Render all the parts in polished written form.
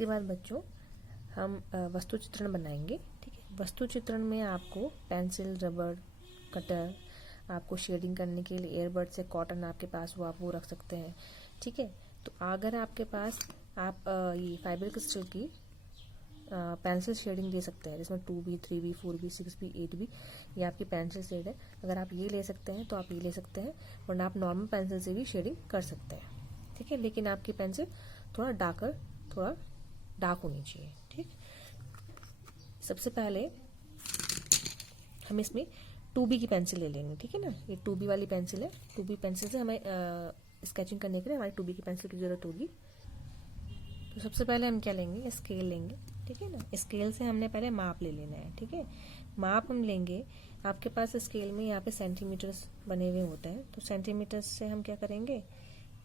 इसके बाद बच्चों हम वस्तु चित्रण बनाएंगे। ठीक है, वस्तु चित्रण में आपको पेंसिल, रबड़, कटर, आपको शेडिंग करने के लिए एयरबड्स या कॉटन आपके पास हो, आप वो रख सकते हैं। ठीक है, तो अगर आपके पास आप ये फाइबर क्रिस्टल की पेंसिल शेडिंग दे सकते हैं, जिसमें 2B, 3B, 4B, 6B, 8B ये आपकी पेंसिल शेड है। अगर आप ये ले सकते हैं तो आप ये ले सकते हैं, वरना आप नॉर्मल पेंसिल से भी शेडिंग कर सकते हैं। ठीक है, लेकिन आपकी पेंसिल थोड़ा डार्क होनी चाहिए। ठीक, सबसे पहले हम इसमें 2B की पेंसिल ले लेंगे। ठीक है ना, ये 2B वाली पेंसिल है। 2B पेंसिल से हमें स्केचिंग करने के लिए हमारी 2B की पेंसिल की ज़रूरत होगी। तो सबसे पहले हम क्या लेंगे, स्केल लेंगे। ठीक है ना, स्केल से हमने पहले माप ले लेना है। ठीक है, माप हम लेंगे, आपके पास स्केल में यहाँ पे सेंटीमीटर्स बने हुए होते हैं, तो सेंटीमीटर से हम क्या करेंगे,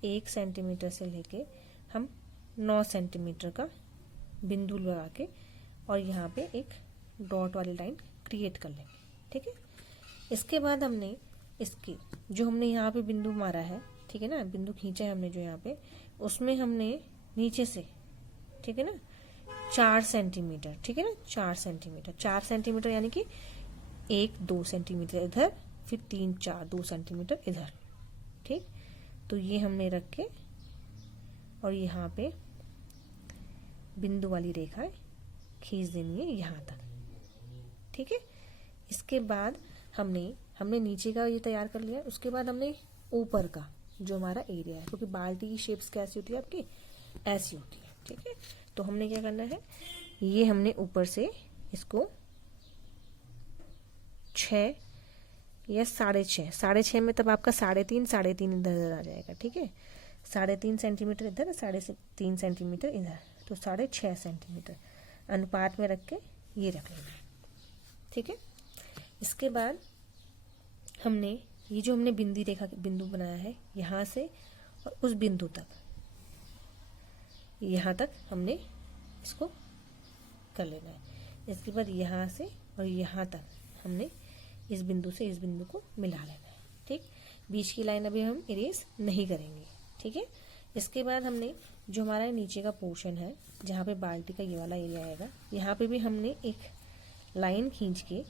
1 सेंटीमीटर से लेके हम 9 सेंटीमीटर का बिंदु लगा के और यहाँ पे एक डॉट वाली लाइन क्रिएट कर लेंगे। ठीक है, इसके बाद हमने इसकी जो हमने यहाँ पे बिंदु मारा है, ठीक है ना, बिंदु खींचा है हमने जो यहाँ पे, उसमें हमने नीचे से, ठीक है ना, 4 सेंटीमीटर, ठीक है ना, 4 सेंटीमीटर यानी कि 1-2 सेंटीमीटर इधर, फिर 3-4 2 सेंटीमीटर इधर। ठीक, तो ये हमने रख के और यहाँ पे बिंदु वाली रेखा खींच देनी है यहाँ तक। ठीक है, इसके बाद हमने नीचे का ये तैयार कर लिया। उसके बाद हमने ऊपर का जो हमारा एरिया है, क्योंकि बाल्टी की शेप्स कैसी होती है आपकी, ऐसी होती है। ठीक है, तो हमने क्या करना है, ये हमने ऊपर से इसको 6 या 6.5 में, तब आपका 3.5 इधर आ जाएगा। ठीक है, 3.5 सेंटीमीटर इधर, 3.5 सेंटीमीटर इधर, तो 6.5 सेंटीमीटर अनुपात में रख के ये रख लेना। ठीक है, इसके बाद हमने ये जो हमने बिंदु बनाया है, यहाँ से और उस बिंदु तक, यहाँ तक हमने इसको कर लेना है। इसके बाद यहाँ से और यहाँ तक हमने इस बिंदु से इस बिंदु को मिला लेना है। ठीक, बीच की लाइन अभी हम इरेज नहीं करेंगे। ठीक है, इसके बाद हमने जो हमारा नीचे का पोर्शन है, जहाँ पे बाल्टी का ये वाला एरिया आएगा, यहाँ पे भी हमने एक लाइन खींच के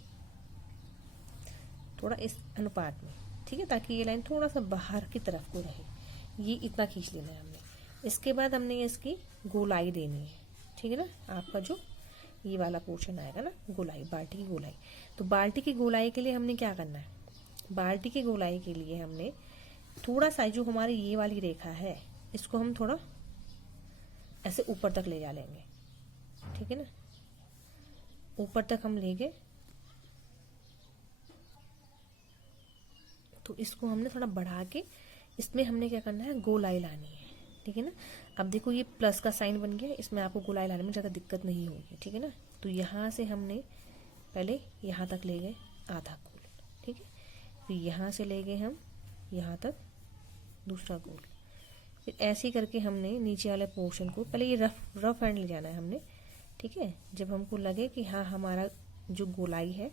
थोड़ा इस अनुपात में, ठीक है, ताकि ये लाइन थोड़ा सा बाहर की तरफ को रहे, ये इतना खींच लेना है हमने। इसके बाद हमने इसकी गोलाई देनी है। ठीक है ना, आपका जो ये वाला पोर्शन आएगा ना, गोलाई, बाल्टी की गोलाई, तो बाल्टी की गोलाई के लिए हमने क्या करना है, बाल्टी की गोलाई के लिए हमने थोड़ा सा जो हमारी ये वाली रेखा है, इसको हम थोड़ा ऐसे ऊपर तक ले जा लेंगे। ठीक है ना, ऊपर तक हम ले गए तो इसको हमने थोड़ा बढ़ा के इसमें हमने क्या करना है, गोलाई लानी है। ठीक है ना, अब देखो ये प्लस का साइन बन गया, इसमें आपको गोलाई लाने में ज़्यादा दिक्कत नहीं होगी। ठीक है ना, तो यहाँ से हमने पहले यहाँ तक ले गए आधा गोल। ठीक है, फिर यहाँ से ले गए हम यहाँ तक दूसरा गोल, फिर ऐसे करके हमने नीचे वाले पोर्शन को पहले ये रफ एंड ले जाना है हमने। ठीक है, जब हमको लगे कि हाँ हमारा जो गोलाई है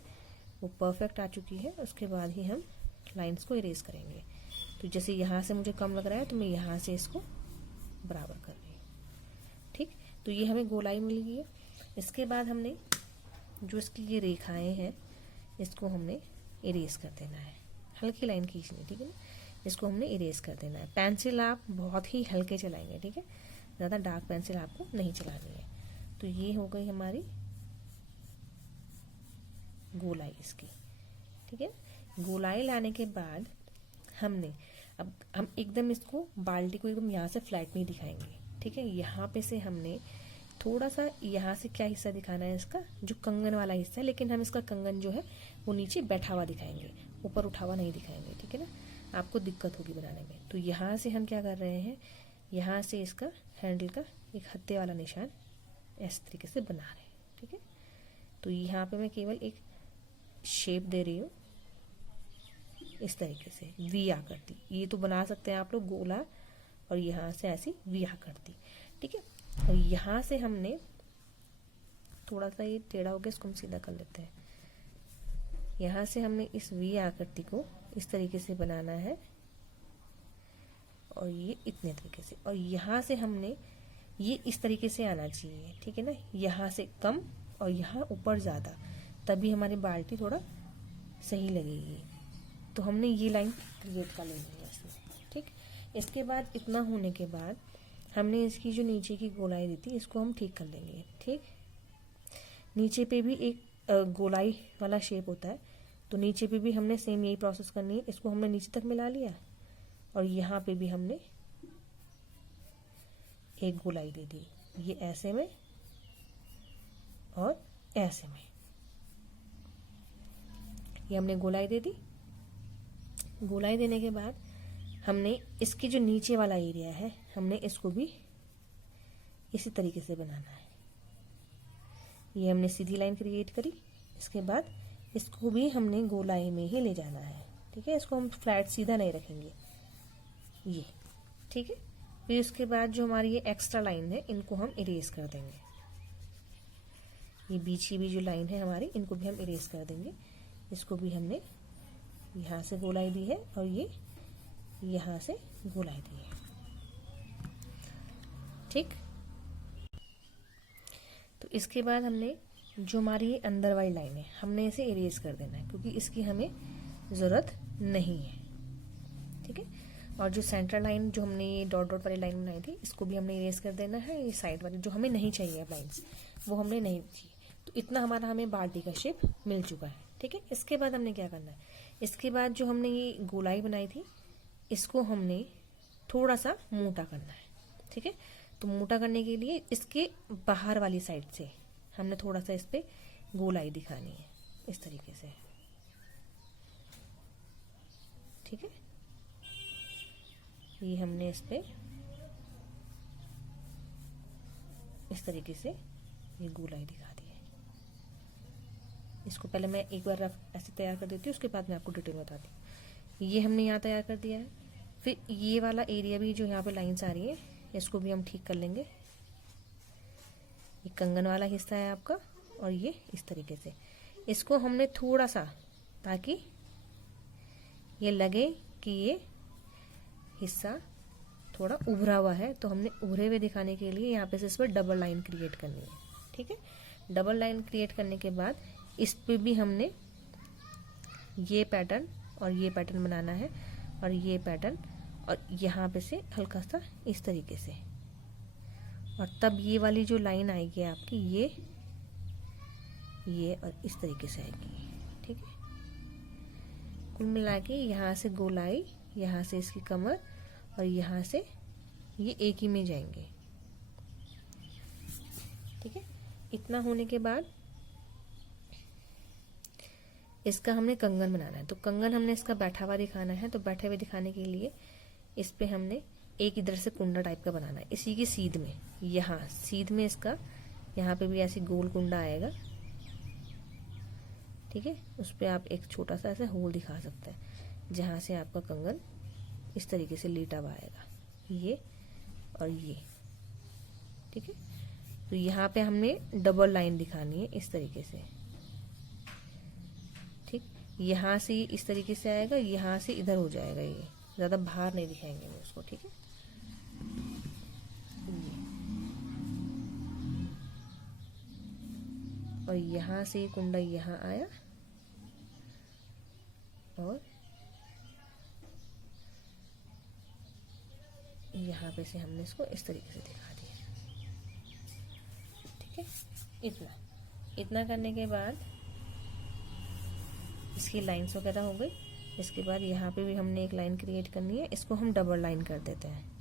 वो परफेक्ट आ चुकी है, उसके बाद ही हम लाइंस को इरेज करेंगे। तो जैसे यहाँ से मुझे कम लग रहा है तो मैं यहाँ से इसको बराबर कर रही हूँ। ठीक, तो ये हमें गोलाई मिल गई है। इसके बाद हमने जो इसकी ये रेखाएं हैं, इसको हमने इरेज कर देना है, हल्की लाइन खींचनी। ठीक है ना, इसको हमने इरेज कर देना है। पेंसिल आप बहुत ही हल्के चलाएंगे। ठीक है, ज़्यादा डार्क पेंसिल आपको नहीं चलानी है। तो ये हो गई हमारी गोलाई इसकी। ठीक है, गोलाई लाने के बाद अब हम एकदम इसको बाल्टी को एकदम यहाँ से फ्लैट नहीं दिखाएंगे। ठीक है, यहाँ पे से हमने थोड़ा सा यहाँ से क्या हिस्सा दिखाना है, इसका जो कंगन वाला हिस्सा है, लेकिन हम इसका कंगन जो है वो नीचे बैठा हुआ दिखाएंगे, ऊपर उठा हुआ नहीं दिखाएंगे। ठीक है ना, आपको दिक्कत होगी बनाने में। तो यहाँ से हम क्या कर रहे हैं, यहाँ से इसका हैंडल का एक हत्थे वाला निशान इस तरीके से बना रहे हैं। ठीक है, तो यहाँ पे मैं केवल एक शेप दे रही हूँ इस तरीके से, वी आकृति। ये तो बना सकते हैं आप लोग गोला, और यहाँ से ऐसी वी आकृति। ठीक है, और यहाँ से हमने थोड़ा सा ये टेढ़ा हो गया, इसको हम सीधा कर लेते हैं। यहाँ से हमने इस वी आकृति को इस तरीके से बनाना है, और ये इतने तरीके से, और यहाँ से हमने ये इस तरीके से आना चाहिए, ठीक है ना, यहाँ से कम और यहाँ ऊपर ज़्यादा, तभी हमारी बाल्टी थोड़ा सही लगेगी। तो हमने ये लाइन क्रिएट कर लेनी है इसमें, ठीक। इसके बाद इतना होने के बाद हमने इसकी जो नीचे की गोलाई दी थी इसको हम ठीक कर लेंगे, ठीक। नीचे पे भी एक गोलाई वाला शेप होता है, तो नीचे पे भी हमने सेम यही प्रोसेस करनी है। इसको हमने नीचे तक मिला लिया और यहाँ पे भी हमने एक गोलाई दे दी, ये ऐसे में और ऐसे में, ये हमने गोलाई दे दी। गोलाई देने के बाद हमने इसकी जो नीचे वाला एरिया है हमने इसको भी इसी तरीके से बनाना है। ये हमने सीधी लाइन क्रिएट करी, इसके बाद इसको भी हमने गोलाई में ही ले जाना है, ठीक है। इसको हम फ्लैट सीधा नहीं रखेंगे, ये, ठीक है। फिर इसके बाद जो हमारी ये एक्स्ट्रा लाइन है इनको हम इरेज कर देंगे, ये बीच की भी जो लाइन है हमारी इनको भी हम इरेज कर देंगे। इसको भी हमने यहाँ से गोलाई दी है और ये यहाँ से गोलाई दी है, ठीक। तो इसके बाद हमने जो हमारी ये अंदर वाली लाइन है हमने इसे इरेज कर देना है, क्योंकि इसकी हमें ज़रूरत नहीं है, ठीक है। और जो सेंटर लाइन जो हमने ये डॉट डॉट वाली लाइन बनाई थी इसको भी हमने इरेज कर देना है। ये साइड वाली जो हमें नहीं चाहिए अब लाइन्स, वो हमने नहीं चाहिए। तो इतना हमारा हमें बाल्टी का शेप मिल चुका है, ठीक है। इसके बाद हमने क्या करना है, इसके बाद जो हमने ये गोलाई बनाई थी इसको हमने थोड़ा सा मोटा करना है, ठीक है। तो मोटा करने के लिए इसके बाहर वाली साइड से हमने थोड़ा सा इस पे गोलाई दिखानी है, इस तरीके से, ठीक है। ये हमने इस पे इस तरीके से ये गोलाई दिखा दी है। इसको पहले मैं एक बार ऐसे तैयार कर देती हूँ, उसके बाद मैं आपको डिटेल बताती हूँ। ये हमने यहाँ तैयार कर दिया है। फिर ये वाला एरिया भी जो यहाँ पे लाइंस आ रही है इसको भी हम ठीक कर लेंगे। ये कंगन वाला हिस्सा है आपका और ये इस तरीके से, इसको हमने थोड़ा सा, ताकि ये लगे कि ये हिस्सा थोड़ा उभरा हुआ है, तो हमने उभरे हुए दिखाने के लिए यहाँ पे से इस पर डबल लाइन क्रिएट करनी है, ठीक है। डबल लाइन क्रिएट करने के बाद इस पे भी हमने ये पैटर्न और ये पैटर्न बनाना है, और ये पैटर्न और यहाँ पे से हल्का सा इस तरीके से, और तब ये वाली जो लाइन आएगी आपकी ये और इस तरीके से आएगी, ठीक है। कुल मिला के यहाँ से गोलाई, यहाँ से इसकी कमर और यहाँ से ये एक ही में जाएंगे, ठीक है। इतना होने के बाद इसका हमने कंगन बनाना है। तो कंगन हमने इसका बैठा हुआ दिखाना है, तो बैठे हुए दिखाने के लिए इस पे हमने एक इधर से कुंडा टाइप का बनाना है, इसी की सीध में, यहाँ सीध में इसका यहाँ पे भी ऐसे गोल कुंडा आएगा, ठीक है। उस पर आप एक छोटा सा ऐसा होल दिखा सकते हैं, जहाँ से आपका कंगन इस तरीके से लेटा हुआ आएगा, ये और ये, ठीक है। तो यहाँ पे हमने डबल लाइन दिखानी है इस तरीके से, ठीक। यहाँ से इस तरीके से आएगा, यहाँ से इधर हो जाएगा, ये ज़्यादा बाहर नहीं दिखाएंगे हम उसको, ठीक है। और यहाँ से कुंडा यहाँ आया और यहाँ पे से हमने इसको इस तरीके से दिखा दिया, ठीक है। इतना करने के बाद इसकी लाइन्स वगैरह हो गई। इसके बाद यहाँ पे भी हमने एक लाइन क्रिएट करनी है, इसको हम डबल लाइन कर देते हैं,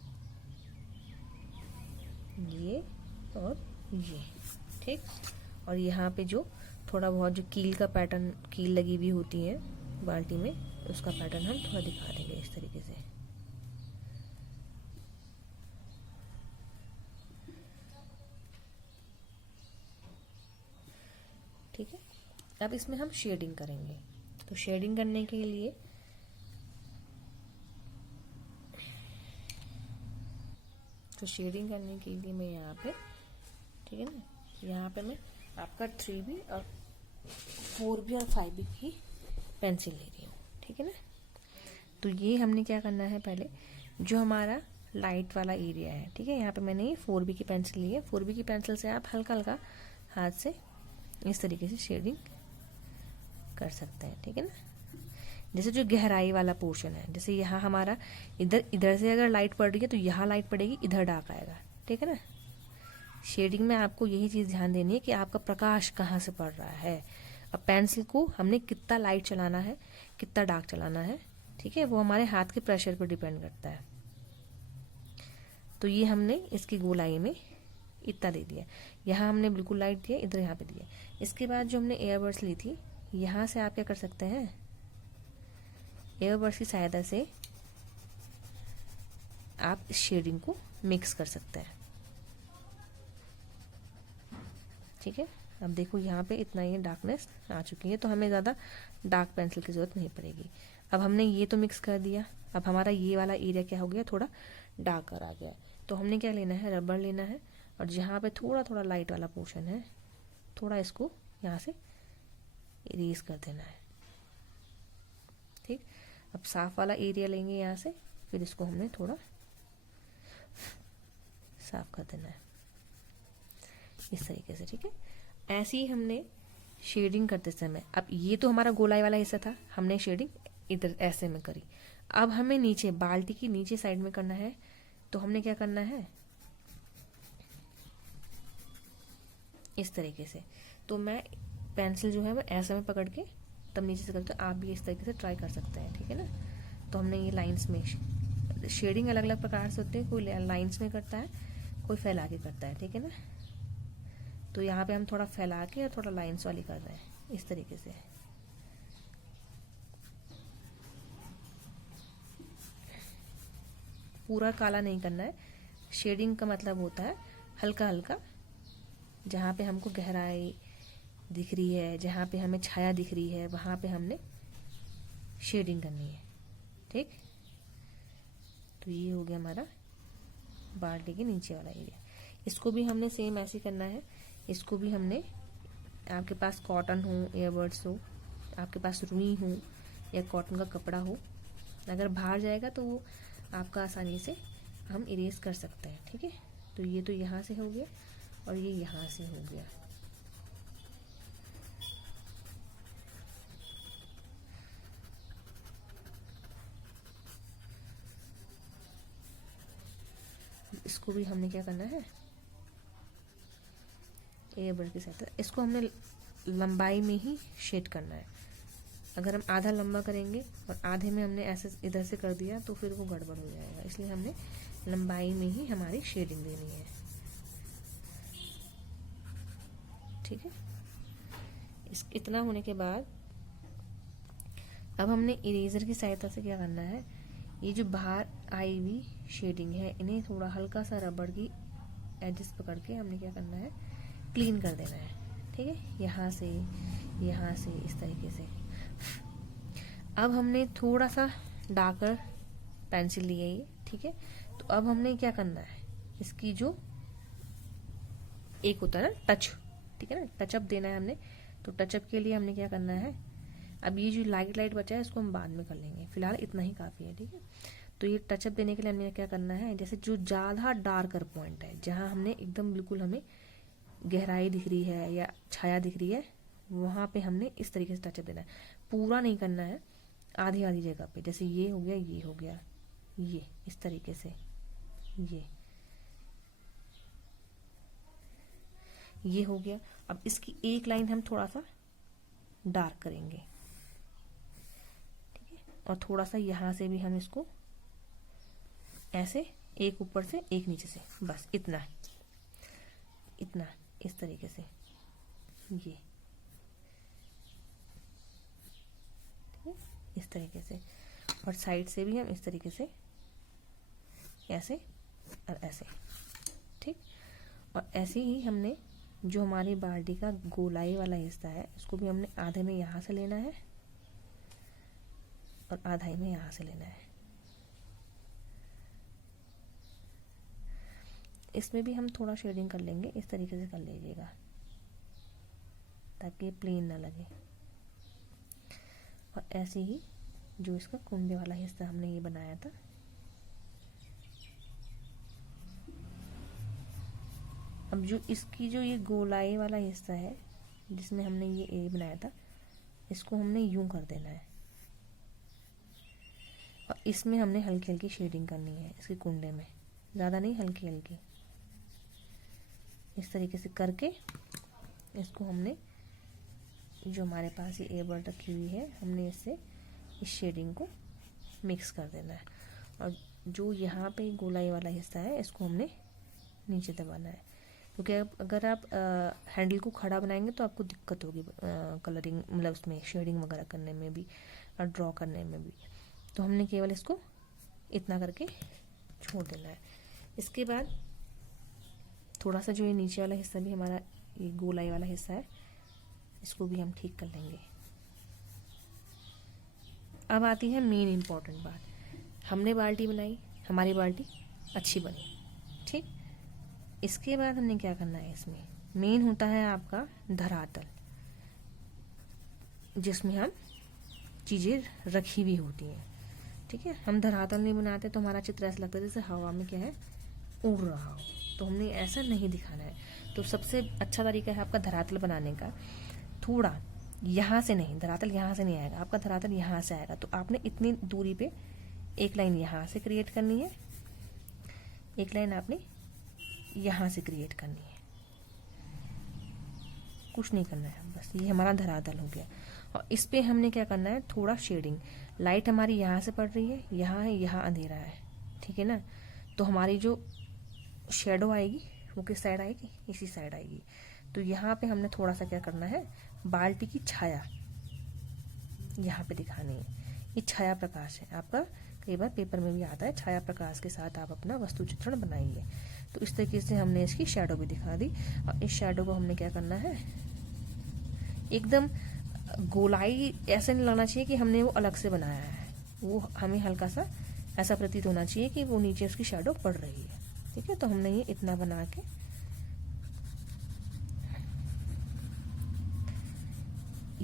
ये और ये, ठीक। और यहाँ पे जो थोड़ा बहुत जो कील का पैटर्न, कील लगी हुई होती है बाल्टी में, उसका पैटर्न हम थोड़ा दिखा देंगे इस तरीके से, ठीक है। अब इसमें हम शेडिंग करेंगे। तो शेडिंग करने के लिए मैं यहाँ पे, ठीक है ना, यहाँ पे मैं आपका 3B और 4B और 5B की पेंसिल ले रही हूँ, ठीक है ना। तो ये हमने क्या करना है, पहले जो हमारा लाइट वाला एरिया है, ठीक है। यहाँ पे मैंने ये 4B की पेंसिल ली है। 4B की पेंसिल से आप हल्का हल्का हाथ से इस तरीके से शेडिंग कर सकते हैं, ठीक है ना। जैसे जो गहराई वाला पोर्शन है, जैसे यहाँ हमारा इधर से अगर लाइट पड़ रही है तो यहाँ लाइट पड़ेगी, इधर डार्क आएगा, ठीक है ना। शेडिंग में आपको यही चीज़ ध्यान देनी है कि आपका प्रकाश कहाँ से पड़ रहा है। अब पेंसिल को हमने कितना लाइट चलाना है, कितना डार्क चलाना है, ठीक है, वो हमारे हाथ के प्रेशर पर डिपेंड करता है। तो ये हमने इसकी गोलाई में इतना दे दिया, यहाँ हमने बिल्कुल लाइट दिया, इधर यहाँ पे दिया। इसके बाद जो हमने एयरबड्स ली थी, यहाँ से आप क्या कर सकते हैं, एयरबड्स की सहायता से आप इस शेडिंग को मिक्स कर सकते हैं, ठीक है। अब देखो यहाँ पे इतना ये डार्कनेस आ चुकी है, तो हमें ज़्यादा डार्क पेंसिल की ज़रूरत नहीं पड़ेगी। अब हमने ये तो मिक्स कर दिया, अब हमारा ये वाला एरिया क्या हो गया, थोड़ा डार्कर आ गया। तो हमने क्या लेना है, रबड़ लेना है, और जहाँ पे थोड़ा थोड़ा लाइट वाला पोर्शन है, थोड़ा इसको यहाँ से इरेज कर देना है, ठीक। अब साफ वाला एरिया लेंगे यहाँ से, फिर इसको हमने थोड़ा साफ कर देना है इस तरीके से, ठीक है। ऐसे ही हमने शेडिंग करते समय, अब ये तो हमारा गोलाई वाला हिस्सा था, हमने शेडिंग इधर ऐसे में करी। अब हमें नीचे बाल्टी की नीचे साइड में करना है, तो हमने क्या करना है, इस तरीके से। तो मैं पेंसिल जो है वो ऐसे में पकड़ के तब नीचे से करते, आप भी इस तरीके से ट्राई कर सकते हैं, ठीक है ना। तो हमने ये लाइंस में शेडिंग अलग अलग प्रकार से होते हैं, कोई लाइंस में करता है, कोई फैला के करता है, ठीक है ना। तो यहाँ पे हम थोड़ा फैला के और थोड़ा लाइंस वाली कर रहे हैं इस तरीके से। पूरा काला नहीं करना है, शेडिंग का मतलब होता है हल्का हल्का, जहाँ पे हमको गहराई दिख रही है, जहाँ पे हमें छाया दिख रही है, वहाँ पे हमने शेडिंग करनी है, ठीक। तो ये हो गया हमारा बाल्टी के नीचे वाला एरिया। इसको भी हमने सेम ऐसे करना है। इसको भी हमने, आपके पास कॉटन हो, एयरबड्स हो, आपके पास रुई हो या कॉटन का कपड़ा हो, अगर बाहर जाएगा तो वो आपका आसानी से हम इरेज कर सकते हैं, ठीक है। तो ये तो यहाँ से हो गया और ये यहाँ से हो गया। इसको भी हमने क्या करना है, एयरबड के साथ इसको हमने लंबाई में ही शेड करना है। अगर हम आधा लंबा करेंगे और आधे में हमने ऐसे इधर से कर दिया तो फिर वो गड़बड़ हो जाएगा, इसलिए हमने लंबाई में ही हमारी शेडिंग देनी है, ठीक है। इतना होने के बाद अब हमने इरेजर की सहायता से क्या करना है, ये जो बाहर आई हुई शेडिंग है, इन्हें थोड़ा हल्का सा रबड़ की एजेस पकड़ के हमने क्या करना है, क्लीन कर देना है, ठीक है। यहाँ से इस तरीके से। अब हमने थोड़ा सा डार्कर पेंसिल ली है ये, ठीक है। तो अब हमने क्या करना है, इसकी जो एक होता है ना टच, ठीक है ना, टचअप देना है हमने। तो टचअप के लिए हमने क्या करना है, अब ये जो लाइट बचा है इसको हम बाद में कर लेंगे, फिलहाल इतना ही काफ़ी है, ठीक है। तो ये टचअप देने के लिए हमने क्या करना है, जैसे जो ज़्यादा डार्कर पॉइंट है, जहाँ हमने एकदम बिल्कुल हमें गहराई दिख रही है या छाया दिख रही है, वहाँ पे हमने इस तरीके से टचअप देना है। पूरा नहीं करना है, आधी आधी जगह पे, जैसे ये हो गया, ये हो गया, ये इस तरीके से, ये हो गया। अब इसकी एक लाइन हम थोड़ा सा डार्क करेंगे, ठीक है। और थोड़ा सा यहाँ से भी हम इसको ऐसे, एक ऊपर से एक नीचे से, बस इतना इस तरीके से, ये ठीक है, इस तरीके से। और साइड से भी हम इस तरीके से, ऐसे और ऐसे, ठीक। और ऐसे ही हमने जो हमारी बाल्टी का गोलाई वाला हिस्सा है, इसको भी हमने आधे में यहाँ से लेना है और आधा में यहाँ से लेना है। इसमें भी हम थोड़ा शेडिंग कर लेंगे, इस तरीके से कर लीजिएगा ताकि ये प्लेन ना लगे। और ऐसे ही जो इसका कुंडे वाला हिस्सा हमने ये बनाया था, अब जो इसकी जो ये गोलाई वाला हिस्सा है जिसमें हमने ये ए बनाया था, इसको हमने यूं कर देना है और इसमें हमने हल्की हल्की शेडिंग करनी है इसके कुंडे में, ज़्यादा नहीं, हल्की हल्की। इस तरीके से करके इसको हमने, जो हमारे पास ये एयरबड रखी हुई है, हमने इससे इस शेडिंग को मिक्स कर देना है। और जो यहाँ पे गोलाई वाला हिस्सा है इसको हमने नीचे दबाना है, क्योंकि अगर आप हैंडल को खड़ा बनाएंगे तो आपको दिक्कत होगी कलरिंग, मतलब उसमें शेडिंग वगैरह करने में भी और ड्रॉ करने में भी। तो हमने केवल इसको इतना करके छोड़ देना है। इसके बाद थोड़ा सा जो ये नीचे वाला हिस्सा भी हमारा ये गोलाई वाला हिस्सा है, इसको भी हम ठीक कर लेंगे। अब आती है मेन इम्पॉर्टेंट बात, हमने बाल्टी बनाई, हमारी बाल्टी अच्छी बनी, ठीक। इसके बाद हमने क्या करना है, इसमें मेन होता है आपका धरातल, जिसमें हम चीज़ें रखी हुई होती हैं, ठीक है। हम धरातल नहीं बनाते तो हमारा चित्र ऐसा लगता है जैसे हवा में क्या है, उड़ रहा हो, तो हमने ऐसा नहीं दिखाना है। तो सबसे अच्छा तरीका है आपका धरातल बनाने का, थोड़ा यहाँ से नहीं, धरातल यहाँ से नहीं आएगा, आपका धरातल यहाँ से आएगा। तो आपने इतनी दूरी पे एक लाइन यहाँ से क्रिएट करनी है, एक लाइन आपने यहाँ से क्रिएट करनी है, कुछ नहीं करना है, बस ये हमारा धरातल हो गया। और इस पे हमने क्या करना है, थोड़ा शेडिंग, लाइट हमारी यहाँ से पड़ रही है, यहाँ है, यहाँ अंधेरा है, ठीक है ना। तो हमारी जो शेडो आएगी वो किस साइड आएगी, इसी साइड आएगी। तो यहाँ पे हमने थोड़ा सा क्या करना है, बाल्टी की छाया यहाँ पे दिखानी है। ये छाया प्रकाश है आपका, कई बार पेपर में भी आता है, छाया प्रकाश के साथ आप अपना वस्तु चित्रण बनाइए। तो इस तरीके से हमने इसकी शैडो भी दिखा दी। और इस शैडो को हमने क्या करना है, एकदम गोलाई ऐसे नहीं लगना चाहिए कि हमने वो अलग से बनाया है, वो हमें हल्का सा ऐसा प्रतीत होना चाहिए कि वो नीचे उसकी शैडो पड़ रही है, ठीक है। तो हमने ये इतना बना के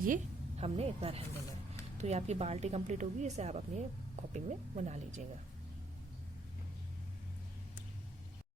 ये हमने इतना रहने देना है। तो ये आपकी बाल्टी कंप्लीट होगी, इसे आप अपनी कॉपी में बना लीजिएगा।